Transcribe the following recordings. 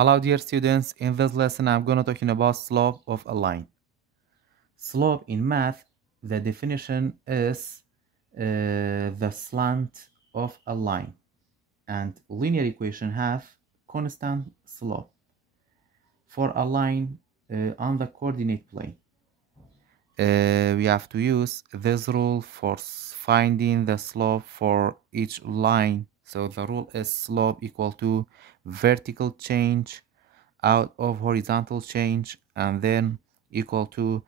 Hello dear students, in this lesson I'm going to talking about slope of a line. Slope in math, the definition is the slant of a line, and linear equation have constant slope for a line on the coordinate plane. We have to use this rule for finding the slope for each line. So the rule is slope equal to vertical change out of horizontal change, and then equal to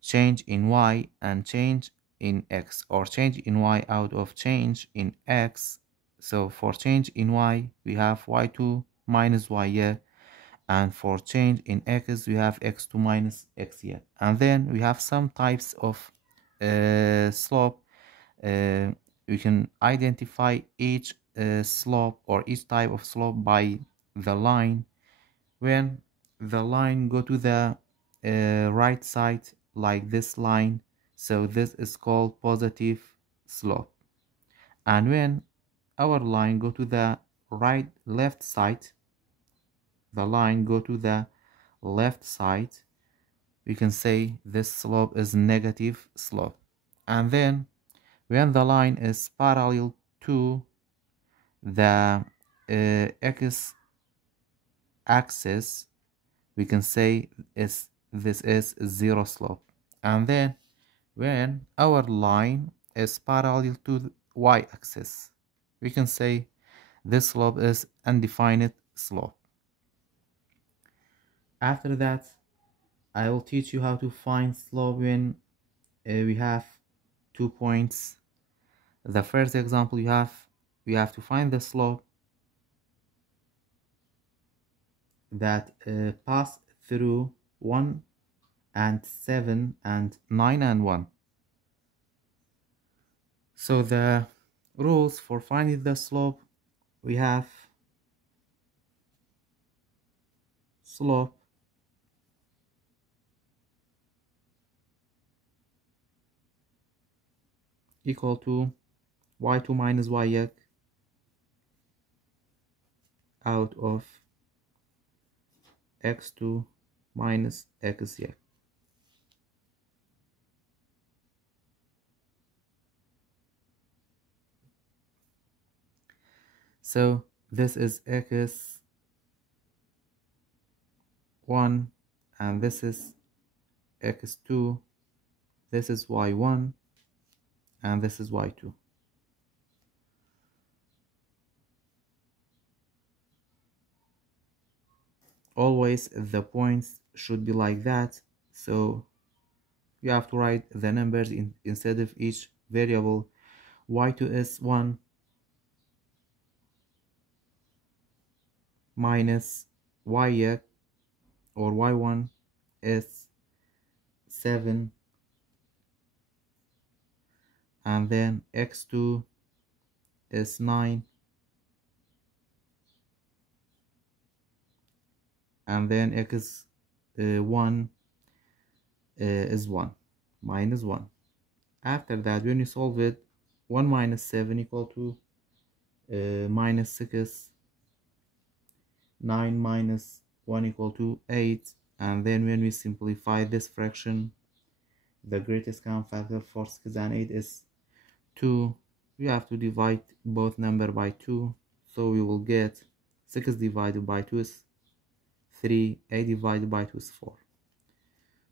change in y and change in x, or change in y out of change in x. So for change in y we have y2 minus y, yeah, and for change in x we have x2 minus x, yeah. And then we have some types of slope. We can identify each slope or each type of slope by the line. When the line go to the right side like this line, so this is called positive slope. And when our line go to the left side, the line go to the left side, we can say this slope is negative slope. And then when the line is parallel to the x axis, we can say this is zero slope. And then when our line is parallel to the y-axis, we can say this slope is undefined slope. After that, I will teach you how to find slope when we have 2 points. The first example we have to find the slope that pass through 1 and 7 and 9 and 1. So the rules for finding the slope, we have slope equal to y2 minus y out of x2 minus x. So this is x1 and this is x2, this is y1 and this is y2. Always the points should be like that, so you have to write the numbers instead of each variable. Y2 is 1 minus y or y1 is 7, and then x2 is 9, and then x1 is 1 minus 1. After that, when you solve it, 1 minus 7 equal to minus 6, 9 minus 1 equal to 8, and then when we simplify this fraction, the greatest common factor for 6 and 8 is 2. We have to divide both number by 2, so we will get 6 divided by 2 is 3, 8 divided by 2 is 4.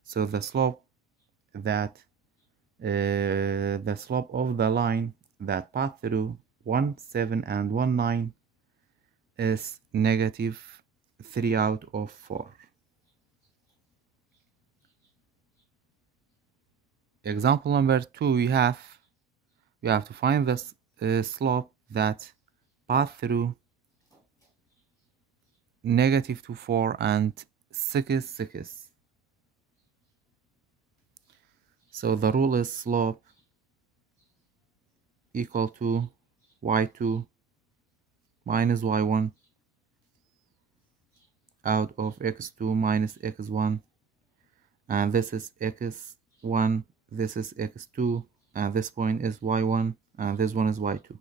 So the slope that the slope of the line that pass through 1, 7 and 1, 9 is negative 3 out of 4. Example number 2, we have to find the slope that pass through negative 2, 4 and 6, 6. So the rule is slope equal to y2 minus y1 out of x2 minus x1, and this is x1, this is x2, and this point is y1, and this one is y2.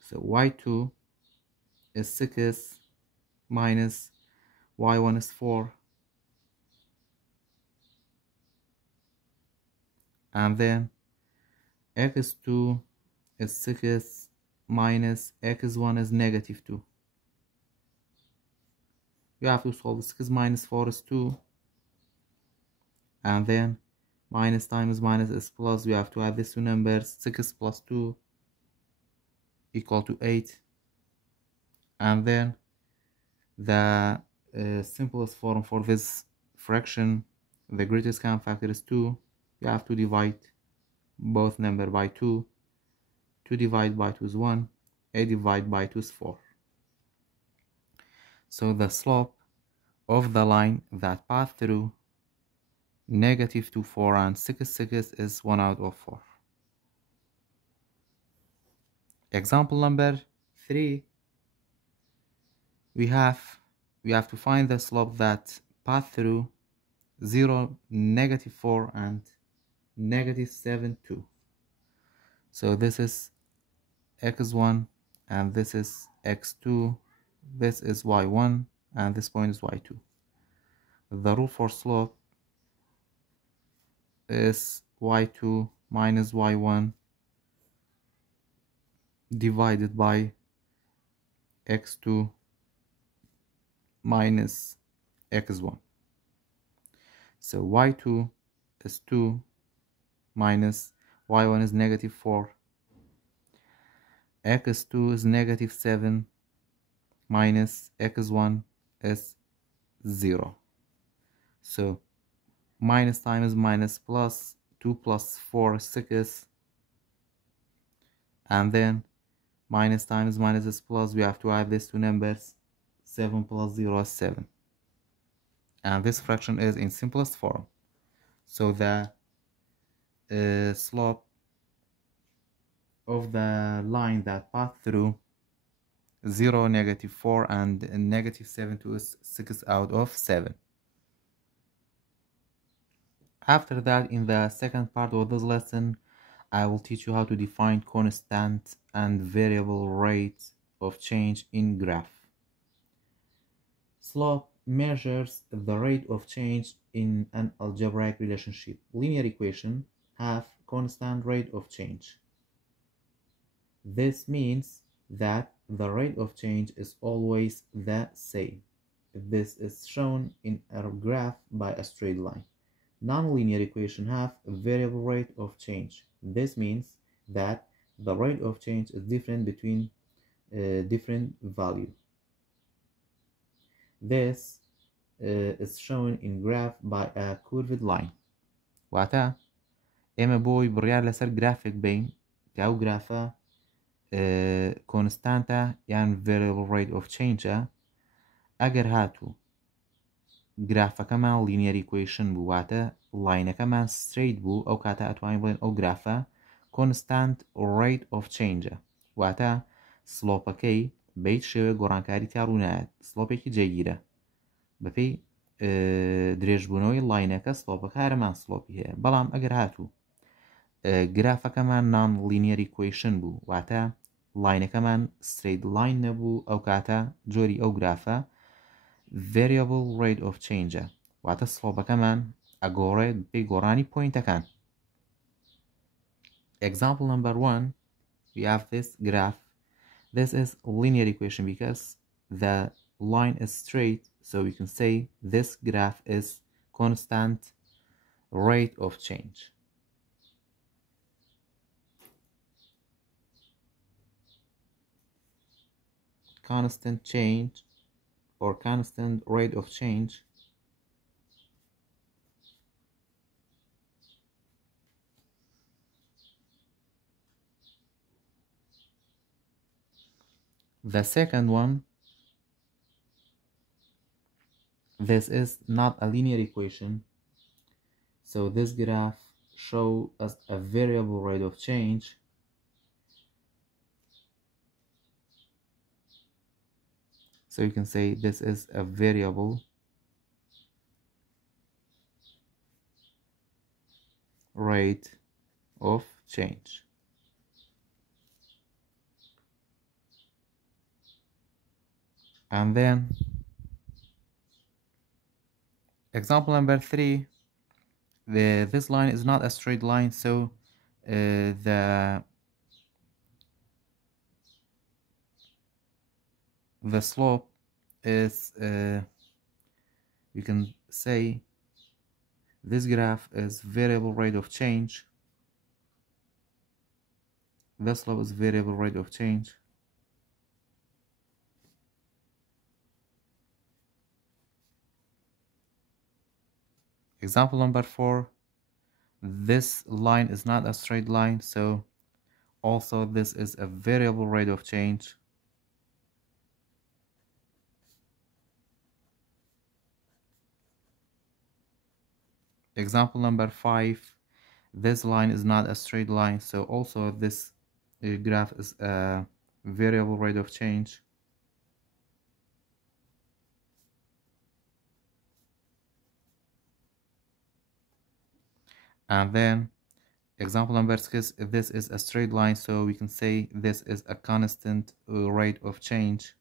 So y2 is 6 minus y1 is 4, and then x2 is 6 minus x1 is negative 2. You have to solve 6 minus 4 is 2, and then minus times minus is plus. We have to add these two numbers. 6 plus 2 equal to 8, and then the simplest form for this fraction, the greatest common factor is 2. You have to divide both number by 2. 2 divided by 2 is 1. 8 divided by 2 is 4. So the slope of the line that passed through negative 2, 4, and 6, 6 is 1 out of 4. Example number 3. We have to find the slope that passed through 0, negative 4, and negative 7, 2. So this is x1, and this is x2, this is y1, and this point is y2. The rule for slope is y2 minus y1 divided by x2 minus x1. So y2 is 2 minus y1 is negative 4. x2 is negative 7 minus x1 is 0. So minus times minus plus. 2 plus 4 is 6. And then minus times minus is plus. We have to add these two numbers. 7 plus 0 is 7. And this fraction is in simplest form. So the slope of the line that passed through 0, negative 4, and negative 7, 2 is 6 out of 7. After that, in the second part of this lesson, I will teach you how to define constant and variable rate of change in graph. Slope measures the rate of change in an algebraic relationship. Linear equation have constant rate of change. This means that the rate of change is always the same. This is shown in a graph by a straight line. Nonlinear equations have a variable rate of change. This means that the rate of change is different between different values. This is shown in graph by a curved line. وقتها اما بوي بريال لسر جرافيك بين تاو جرافا كونستانتا يعني variable rate of change اگر هاتو گرافا كمان linear equation بو واتا لاين كمان straight بو او كاتا اتواني بلين او جرافا constant rate of change واتا سلوبكي بيت شوي گورانكاري تارونات سلوبكي جيجيرة بفي درێژبوونەوەی لاینەکە سلۆپەکە هەرمان سلۆپی هەیە بەڵام ئەگەر هاتوو گرافەکەمان نان لینیەر ایکویشن بوو واتە لاینەکەمان ستریت لاین نەبوو ئەو کاتە جۆری ئەو گرافە variable rate of change واتە سلۆپەکەمان ئەگۆڕێت بێ گۆڕانی پۆینتەکان. Example number 1, we have this graph. This is linear equation because the line is straight, so we can say this graph is constant rate of change. Constant change or constant rate of change the second one, this is not a linear equation, so this graph shows us a variable rate of change. So you can say this is a variable rate of change. And then example number 3, this line is not a straight line, so the slope is you can say this graph is variable rate of change. The slope is variable rate of change. Example number 4, this line is not a straight line, so also this is a variable rate of change. Example number 5, this line is not a straight line, so also this graph is a variable rate of change. And then example number 6, this is a straight line, so we can say this is a constant rate of change.